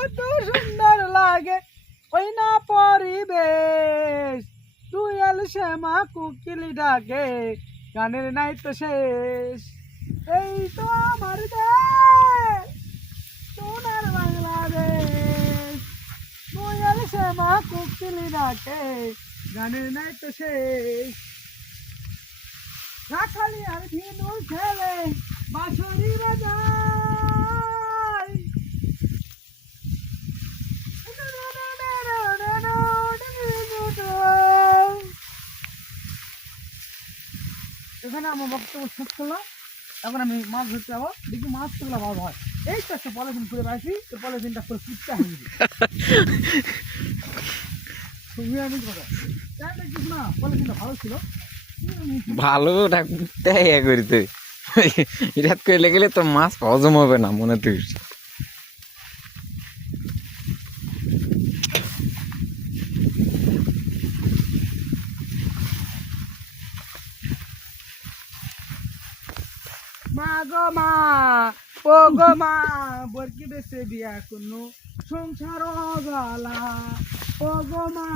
কত সুন্দর লাগে ওই না পরিবেশ দুয়াল শ্যামা কুকিলি ডাকে গানের নাই তো শেষ এই তো আমার দেশ সোনার বাংলাদেশ দুয়াল শ্যামা কুকিলি ডাকে গানের নাই তো শেষ রাখালি আর ভিনুর খেলে বাঁশরি বাজায় এখানে আমার বক্তব্য শেষ করলাম এখন আমি মাছ ধরতে যাবো দেখি মাছ তোলা ভালো হয় এই তো একটা পলিথিন করে রাখি তো পলিথিনটা করে কুটতে হবে তুমি আমি কথা দেখিস না পলিথিনটা ভালো ছিল ভালো ডাকতে করিতে এটা করলে গেলে তো মাছ হজম হবে না মনে তুই মা গো মা ও গো মা বরকি বেসে বিয়া কোনো সংসার গালা ও গো মা